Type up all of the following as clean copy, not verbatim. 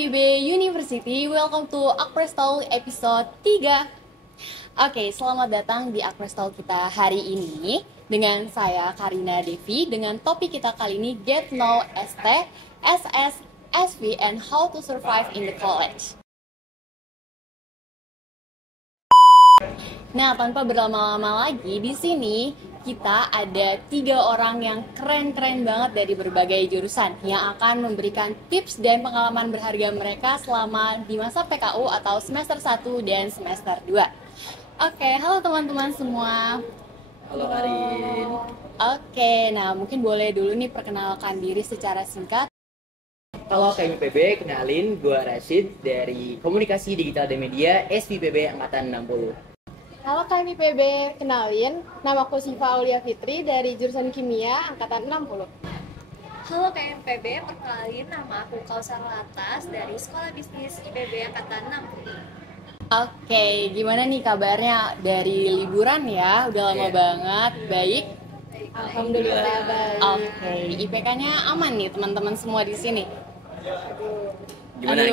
FIB University. Welcome to Akpres Talk episode 3. Oke, selamat datang di Akpres Talk kita hari ini dengan saya Karina Devi dengan topik kita kali ini Get Know ST, SS, SV and How to Survive in the College. Nah, tanpa berlama-lama lagi, di sini kita ada 3 orang yang keren-keren banget dari berbagai jurusan yang akan memberikan tips dan pengalaman berharga mereka selama di masa PKU atau semester 1 dan semester 2. Oke, halo teman-teman semua. Halo Karin. Oke, nah mungkin boleh dulu nih perkenalkan diri secara singkat. Halo KMIPB, kenalin gue Rashid dari Komunikasi Digital dan Media SVPB Angkatan 60. Halo KMIPB, kenalin, namaku Siva Aulia Fitri dari jurusan Kimia Angkatan 60. Halo KMPB, perkenalin nama aku Kausar Latas dari Sekolah Bisnis IPB Angkatan 60. Oke, gimana nih kabarnya dari liburan ya? Udah lama banget, baik? Alhamdulillah baik. Oke, IPK-nya aman nih teman-teman semua di sini? Gimana?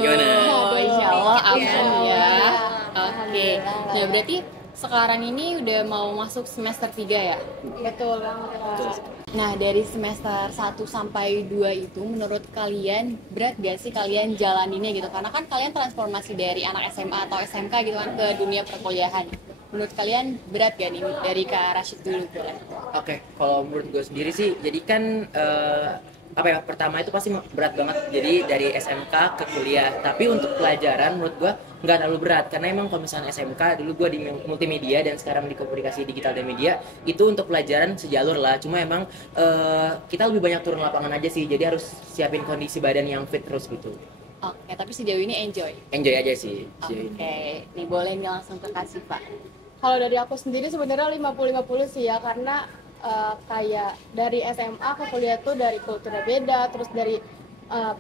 Oh, insya Allah Dikit ya. aman ya. Oke, Alhamdulillah. nah berarti sekarang ini udah mau masuk semester 3 ya? Betul banget. Nah, dari semester 1 sampai 2 itu menurut kalian berat gak sih kalian jalaninnya gitu? Karena kan kalian transformasi dari anak SMA atau SMK gitu kan ke dunia perkuliahan. Menurut kalian berat gak nih? Dari Kak Rashid dulu boleh. Oke, kalau menurut gue sendiri sih, jadi kan pertama itu pasti berat banget. Jadi dari SMK ke kuliah. Tapi untuk pelajaran menurut gue nggak terlalu berat karena emang kalau misalnya SMK dulu gue di multimedia dan sekarang di Komunikasi Digital dan Media itu untuk pelajaran sejalur lah. Cuma emang kita lebih banyak turun lapangan aja sih. Jadi harus siapin kondisi badan yang fit terus gitu. Oke, tapi sejauh ini enjoy. Enjoy aja sih. Oke, nih boleh nggak langsung ke Kak Siva? Kalau dari aku sendiri sebenarnya 50-50 sih ya, karena kayak dari SMA ke kuliah tuh dari kulturnya beda, terus dari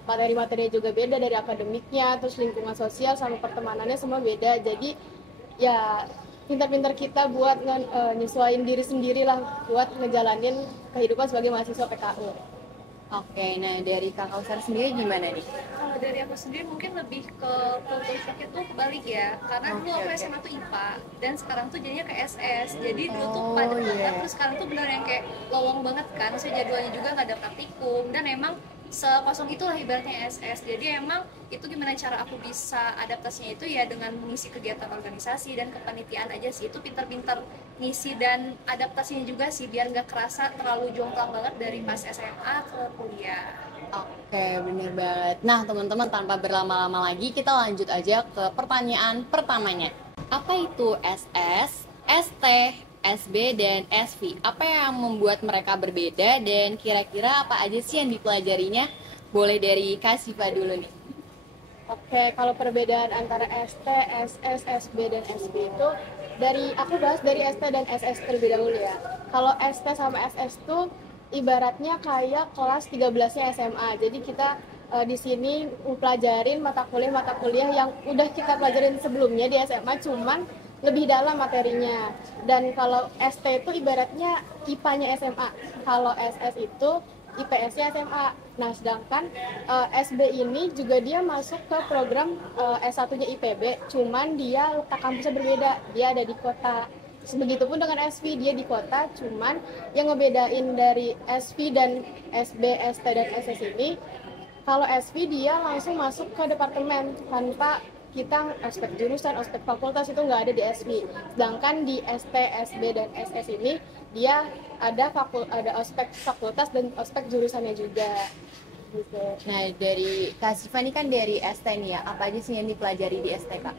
materi-materinya juga beda, dari akademiknya, terus lingkungan sosial sama pertemanannya semua beda. Jadi ya pintar-pintar kita buat nyesuaiin diri sendiri lah buat ngejalanin kehidupan sebagai mahasiswa PKU. Oke, nah dari Kak Kausar sendiri gimana nih? Kalau dari aku sendiri mungkin lebih ke kultur shock itu kebalik ya. Karena dulu aku SMA tuh IPA dan sekarang tuh jadinya ke SS. Jadi dulu tuh padat banget, terus sekarang tuh bener yang kayak lowong banget kan. Saya jadwalnya juga nggak ada praktikum dan emang sekosong itulah ibaratnya SS. Jadi emang itu gimana cara aku bisa adaptasinya itu ya dengan mengisi kegiatan organisasi dan kepanitiaan aja sih. Itu pintar-pintar ngisi dan adaptasinya juga sih biar nggak kerasa terlalu jomplang banget dari pas SMA ke kuliah. Oke, bener banget. Nah, teman-teman tanpa berlama-lama lagi kita lanjut aja ke pertanyaan pertamanya. Apa itu SS, ST, SB, dan SV? Apa yang membuat mereka berbeda dan kira-kira apa aja sih yang dipelajarinya? Boleh dari Kak Siva dulu nih. Oke, kalau perbedaan antara ST, SS, SB, dan SB itu aku bahas dari ST dan SS terlebih dahulu ya. Kalau ST sama SS tuh ibaratnya kayak kelas 13-nya SMA. Jadi kita di sini pelajarin mata kuliah yang udah kita pelajarin sebelumnya di SMA, cuman lebih dalam materinya. Dan kalau ST itu ibaratnya IPA-nya SMA. Kalau SS itu IPS-nya SMA. Nah, sedangkan SB ini juga dia masuk ke program S1-nya IPB, cuman dia letak kampusnya berbeda. Dia ada di kota. Begitupun dengan SV, dia di kota, cuman yang ngebedain dari SV dan SB, ST, dan SS ini, kalau SV dia langsung masuk ke departemen tanpa kita ospek jurusan, ospek fakultas itu nggak ada di SV. Sedangkan di ST, SB, dan SS ini dia ada ospek fakultas dan ospek jurusannya juga. Gitu. Nah, dari Kak Siva ini kan dari ST nih ya. Apa aja sih yang dipelajari di ST, Kak?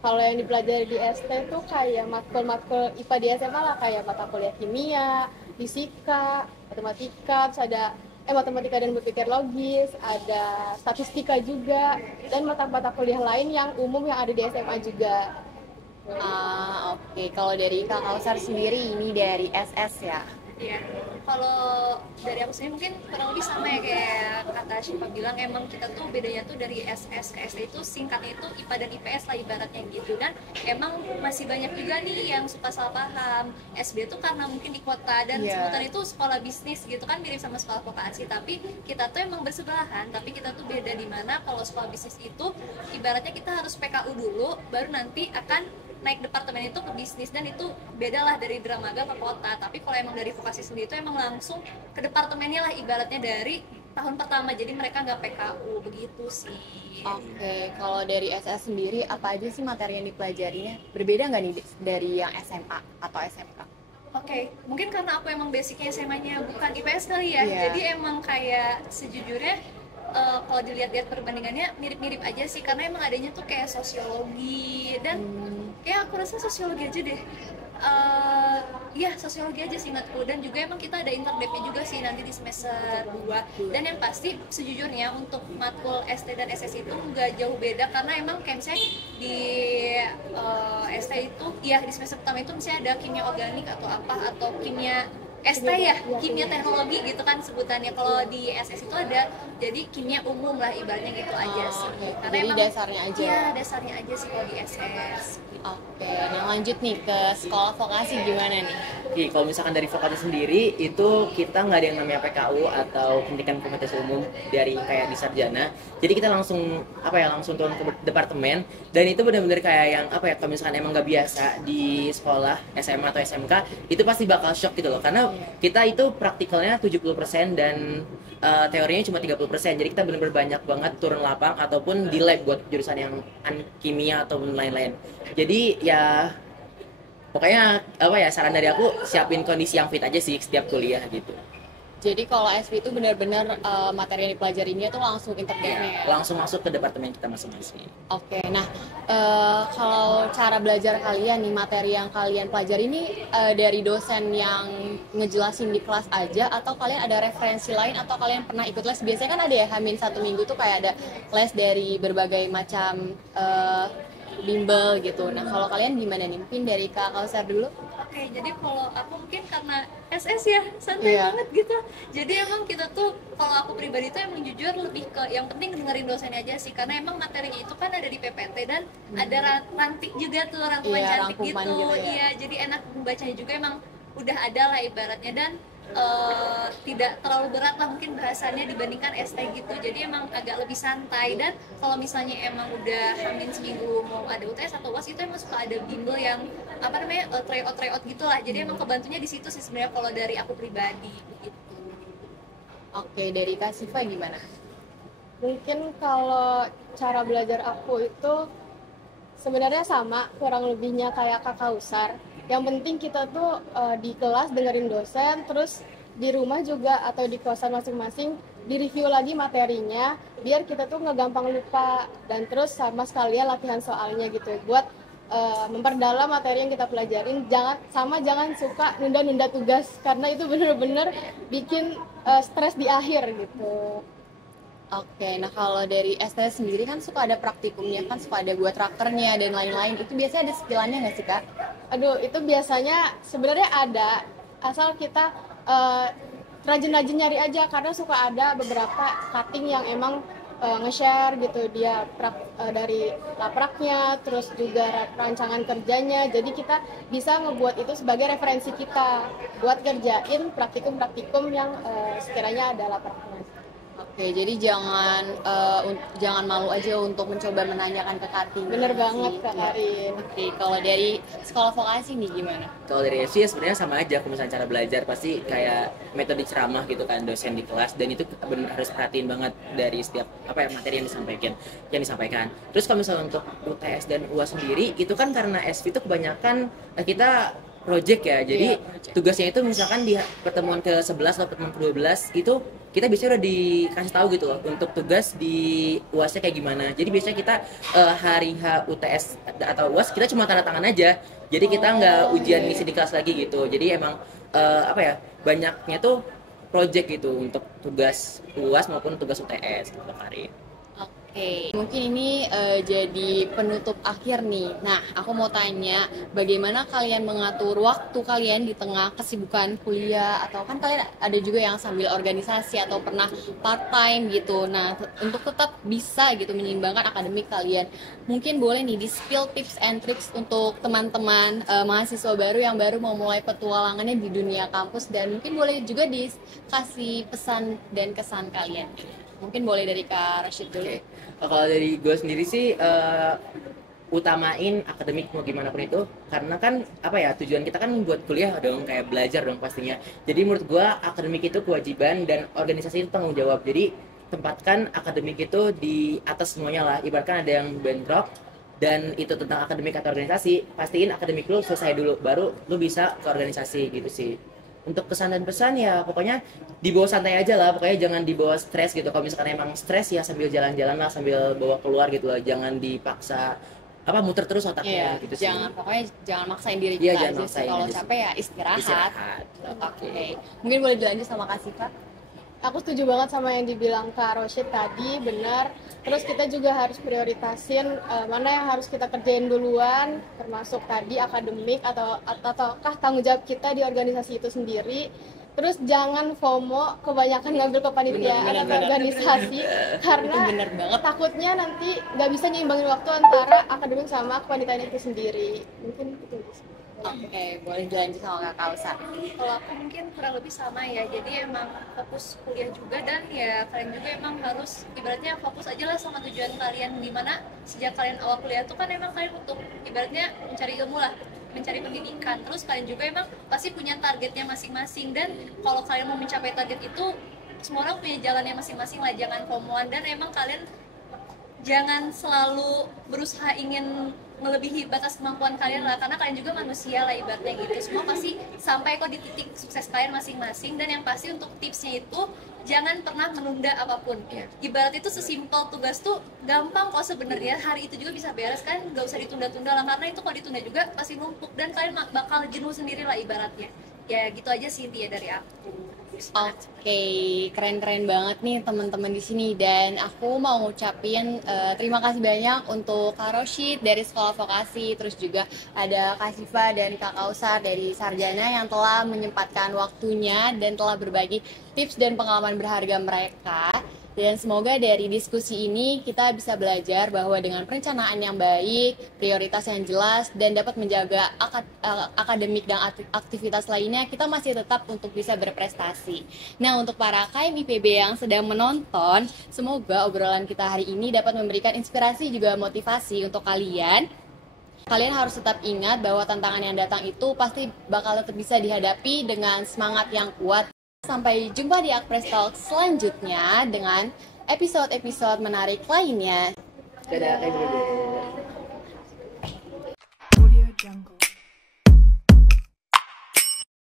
Kalau yang dipelajari di ST tuh kayak matkul-matkul IPA di SMA lah, kayak mata kuliah kimia, fisika, matematika, terus ada matematika dan berpikir logis, ada statistika juga, dan mata-mata kuliah lain yang umum yang ada di SMA juga. Oke. Kalau dari Kak Kausar sendiri ini dari SS ya. Iya, kalau dari aku sendiri mungkin kurang lebih sama ya kayak kata Syifa bilang, emang kita tuh bedanya tuh dari SS ke SD itu singkatnya itu IPA dan IPS lah ibaratnya gitu. Dan emang masih banyak juga nih yang suka salah paham, SB tuh karena mungkin di kota dan sebutan itu sekolah bisnis gitu kan, mirip sama sekolah vokasi, tapi kita tuh emang bersebelahan, tapi kita tuh beda di mana kalau sekolah bisnis itu ibaratnya kita harus PKU dulu baru nanti akan naik departemen itu ke bisnis, dan itu beda lah dari Dramaga ke kota. Tapi kalau emang dari vokasi sendiri itu emang langsung ke departemennya lah ibaratnya dari tahun pertama, jadi mereka nggak PKU begitu sih. Oke, kalau dari SS sendiri apa aja sih materi yang dipelajarinya? Berbeda nggak nih dari yang SMA atau SMK? Oke, mungkin karena aku emang basicnya SMA-nya bukan IPS kali ya, jadi emang kayak sejujurnya kalau dilihat-lihat perbandingannya mirip-mirip aja sih, karena emang adanya tuh kayak sosiologi dan kayak aku rasa sosiologi aja deh. Ya sosiologi aja singkatku, dan juga emang kita ada interdepnya juga sih nanti di semester 2. Dan yang pasti sejujurnya untuk matkul ST dan SS itu nggak jauh beda, karena emang kayak misalnya di ST itu ya di semester pertama itu misalnya ada kimia organik atau apa, atau kimia ST ya, kimia teknologi gitu kan sebutannya. Kalau di SS itu ada jadi kimia umum lah ibaratnya gitu aja sih. Karena jadi emang dasarnya aja. Iya, dasarnya aja sih kalau di SS. Oke, nah lanjut nih ke sekolah vokasi gimana nih? Oke, kalau misalkan dari vokasi sendiri itu kita nggak ada yang namanya PKU atau pendidikan kompetensi umum dari kayak di sarjana. Jadi kita langsung langsung turun ke departemen, dan itu benar-benar kayak yang kalau misalkan emang nggak biasa di sekolah SMA atau SMK itu pasti bakal shock gitu loh, karena kita itu praktikalnya 70% dan teorinya cuma 30%. Jadi kita benar-benar banyak banget turun lapang ataupun di lab buat jurusan yang kimia ataupun lain-lain. Jadi ya pokoknya saran dari aku siapin kondisi yang fit aja sih setiap kuliah gitu. Jadi kalau SV itu benar-benar materi yang dipelajarinya tuh langsung interdepnya ya? Langsung masuk ke departemen kita masing-masing. Oke, nah kalau cara belajar kalian nih, materi yang kalian pelajari ini dari dosen yang ngejelasin di kelas aja, atau kalian ada referensi lain, atau kalian pernah ikut les? Biasanya kan ada ya, H-1 minggu tuh kayak ada les dari berbagai macam bimbel gitu. Nah kalau kalian gimana nih? Mungkin dari Kak Kausar dulu. Oke, jadi kalau aku mungkin karena SS ya, santai banget gitu. Jadi emang kita tuh, kalau aku pribadi tuh emang jujur lebih ke yang penting dengerin dosen aja sih, karena emang materinya itu kan ada di PPT dan ada rantik juga tuh, rangkuman cantik gitu. Iya, jadi enak membacanya juga, emang udah ada lah ibaratnya, dan tidak terlalu berat lah mungkin bahasannya dibandingkan ST gitu. Jadi emang agak lebih santai, dan kalau misalnya emang udah hamin seminggu mau ada UTS atau UAS itu emang suka ada bimbel yang tryout gitu lah. Jadi emang kebantunya di situ sih sebenarnya kalau dari aku pribadi gitu. Oke, dari Kak Siva gimana? Mungkin kalau cara belajar aku itu sebenarnya sama, kurang lebihnya kayak Kak Kausar. Yang penting kita tuh di kelas dengerin dosen, terus di rumah juga atau di kosan masing-masing di-review lagi materinya, biar kita tuh nggak gampang lupa, dan terus sama sekalian latihan soalnya gitu, buat memperdalam materi yang kita pelajarin. Jangan suka nunda-nunda tugas, karena itu bener-bener bikin stres di akhir gitu. Oke, nah kalau dari ST sendiri kan suka ada praktikumnya, kan suka ada buat rakernya dan lain-lain. Itu biasanya ada skillannya nggak sih, Kak? Aduh, itu biasanya sebenarnya ada, asal kita rajin-rajin nyari aja, karena suka ada beberapa cutting yang emang nge-share gitu dia dari lapraknya, terus juga rancangan kerjanya. Jadi kita bisa ngebuat itu sebagai referensi kita buat kerjain praktikum-praktikum yang sekiranya ada lapraknya. Oke, jadi jangan malu aja untuk mencoba menanyakan ke Karin. Bener banget Kak Karin. Oke, kalau dari sekolah vokasi nih gimana? Kalau dari SC ya sebenarnya sama aja. Kalau misalnya cara belajar pasti kayak metode ceramah gitu kan, dosen di kelas, dan itu benar harus perhatiin banget dari setiap materi yang disampaikan. Terus kalau misalnya untuk UTS dan UAS sendiri itu kan karena SV itu kebanyakan kita project ya, jadi tugasnya itu misalkan di pertemuan ke-11 atau pertemuan ke-12 itu kita biasanya udah dikasih tahu gitu loh untuk tugas di UASnya kayak gimana. Jadi biasanya kita hari H UTS atau UAS kita cuma tanda tangan aja, jadi kita nggak ujian ngisi di kelas lagi gitu. Jadi emang banyaknya tuh project gitu untuk tugas UAS maupun tugas UTS gitu Karin. Oke. Oke, mungkin ini jadi penutup akhir nih. Nah, aku mau tanya, bagaimana kalian mengatur waktu kalian di tengah kesibukan kuliah, atau kan kalian ada juga yang sambil organisasi atau pernah part time gitu. Nah, untuk tetap bisa gitu menyeimbangkan akademik kalian. Mungkin boleh nih di-spill tips and tricks untuk teman-teman mahasiswa baru yang baru mau mulai petualangannya di dunia kampus, dan mungkin boleh juga dikasih pesan dan kesan kalian. Mungkin boleh dari Kak Rashid dulu. Oke. Kalau dari gue sendiri sih utamain akademik mau gimana pun itu, karena kan apa ya, tujuan kita kan buat kuliah dong, kayak belajar dong pastinya. Jadi menurut gue akademik itu kewajiban dan organisasi itu tanggung jawab. Jadi tempatkan akademik itu di atas semuanya lah. Ibaratkan ada yang bentrok dan itu tentang akademik atau organisasi, pastiin akademik lu selesai dulu, baru lu bisa ke organisasi gitu sih. Untuk pesan dan pesan ya pokoknya dibawa santai aja lah, pokoknya jangan dibawa stres gitu. Kalau misalkan emang stres ya sambil jalan-jalan lah, sambil bawa keluar gitu lah, jangan dipaksa muter terus otaknya gitu sih. Pokoknya jangan maksain diri Iya, kita jangan aja sih. maksain Kalau aja sih. capek ya istirahat. Oke. Oke. Mungkin boleh dilanjut sama Kak Siva. Aku setuju banget sama yang dibilang Kak Rosyid tadi, benar. Terus kita juga harus prioritasin mana yang harus kita kerjain duluan, termasuk tadi akademik ataukah tanggung jawab kita di organisasi itu sendiri. Terus jangan FOMO, kebanyakan ngambil kepanitiaan atau organisasi, karena Itu bener banget. takutnya nanti nggak bisa nyimbangin waktu antara akademik sama kepanitiaan itu sendiri. Mungkin itu. Oke, boleh dilanjut sama Kak Kausa. Kalau aku mungkin kurang lebih sama ya, jadi emang fokus kuliah juga, dan ya kalian juga emang harus ibaratnya fokus aja lah sama tujuan kalian, dimana sejak kalian awal kuliah tuh kan emang kalian untuk ibaratnya mencari ilmu lah, mencari pendidikan. Terus kalian juga emang pasti punya targetnya masing-masing, dan kalau kalian mau mencapai target itu semua orang punya jalannya masing-masing lah, jangan FOMO-an, dan emang kalian jangan selalu berusaha ingin melebihi batas kemampuan kalian lah, karena kalian juga manusia lah ibaratnya gitu. Semua pasti sampai kok di titik sukses kalian masing-masing, dan yang pasti untuk tipsnya itu jangan pernah menunda apapun. Ibarat itu sesimpel tugas tuh gampang kok sebenarnya, hari itu juga bisa beres kan, nggak usah ditunda-tunda lah, karena itu kalau ditunda juga pasti numpuk dan kalian bakal jenuh sendiri lah ibaratnya. Ya gitu aja sih intinya dari aku. Oke, keren-keren banget nih teman-teman di sini, dan aku mau ngucapin terima kasih banyak untuk Kak Rosyid dari Sekolah Vokasi, terus juga ada Kak Siva dan Kak Kausar dari Sarjana yang telah menyempatkan waktunya dan telah berbagi tips dan pengalaman berharga mereka. Dan semoga dari diskusi ini kita bisa belajar bahwa dengan perencanaan yang baik, prioritas yang jelas, dan dapat menjaga akademik dan aktivitas lainnya, kita masih tetap untuk bisa berprestasi. Nah, untuk para KM IPB yang sedang menonton, semoga obrolan kita hari ini dapat memberikan inspirasi juga motivasi untuk kalian. Kalian harus tetap ingat bahwa tantangan yang datang itu pasti bakal tetap bisa dihadapi dengan semangat yang kuat. Sampai jumpa di Akpres Talk selanjutnya dengan episode-episode menarik lainnya. Dadah, Audio Jungle.